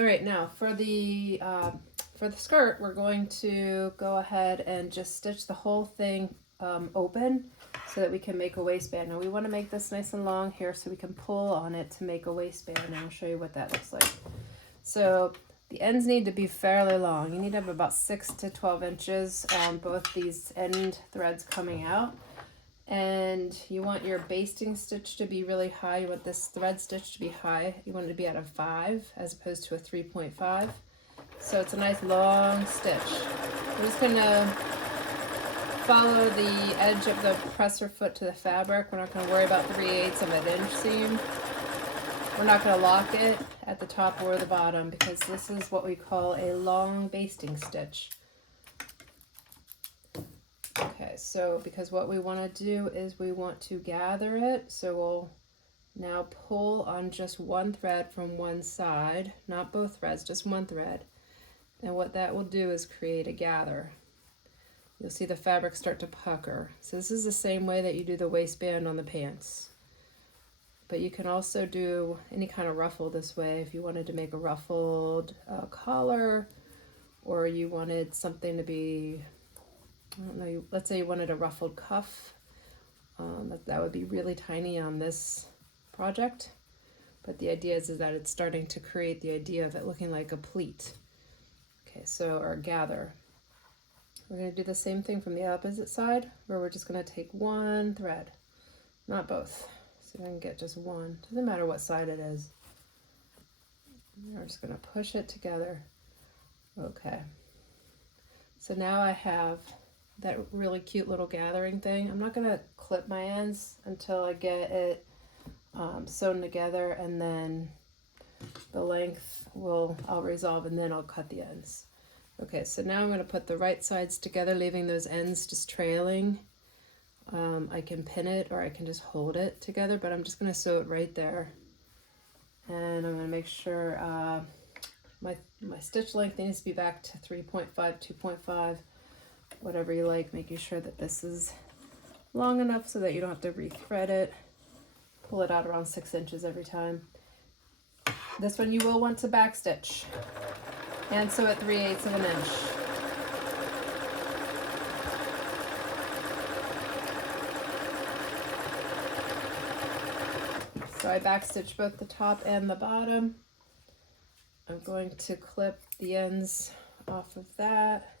All right, now for the skirt, we're going to go ahead and just stitch the whole thing open so that we can make a waistband. Now we want to make this nice and long here so we can pull on it to make a waistband, and I'll show you what that looks like. So the ends need to be fairly long. You need to have about 6 to 12 inches on both these end threads coming out. And you want your basting stitch to be really high. You want this thread stitch to be high. You want it to be at a 5 as opposed to a 3.5. So it's a nice long stitch. We're just gonna follow the edge of the presser foot to the fabric. We're not gonna worry about 3/8 of an inch seam. We're not gonna lock it at the top or the bottom because this is what we call a long basting stitch. Okay, so because what we want to do is we want to gather it, so we'll now pull on just one thread from one side, not both threads, just one thread. And what that will do is create a gather. You'll see the fabric start to pucker. So this is the same way that you do the waistband on the pants. But you can also do any kind of ruffle this way if you wanted to make a ruffled collar, or you wanted something to be, I don't know, let's say you wanted a ruffled cuff. That would be really tiny on this project. But the idea is that it's starting to create the idea of it looking like a pleat. Okay, so our gather. We're going to do the same thing from the opposite side, where we're just going to take one thread, not both. So I can get just one. Doesn't matter what side it is. We're just going to push it together. Okay. So now I have that really cute little gathering thing. I'm not going to clip my ends until I get it sewn together, and then the length I'll resolve, and then I'll cut the ends. Okay, so now I'm going to put the right sides together, leaving those ends just trailing. I can pin it or I can just hold it together, but I'm just going to sew it right there. And I'm going to make sure my stitch length needs to be back to 3.5, 2.5, whatever you like, making sure that this is long enough so that you don't have to rethread it. Pull it out around 6 inches every time. This one you will want to backstitch and sew at 3/8 of an inch. So I backstitch both the top and the bottom. I'm going to clip the ends off of that,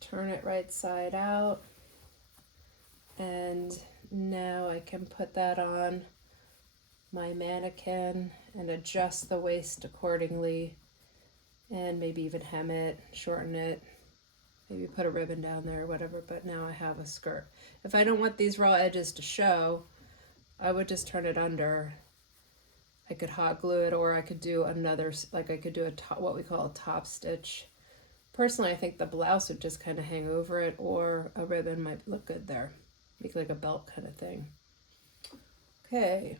turn it right side out, and now I can put that on my mannequin and adjust the waist accordingly, and maybe even hem it, shorten it, maybe put a ribbon down there or whatever, but now I have a skirt. If I don't want these raw edges to show, I would just turn it under. I could hot glue it, or I could do another, like I could do a top, what we call a top stitch. Personally, I think the blouse would just kind of hang over it, or a ribbon might look good there. Make like a belt kind of thing. Okay,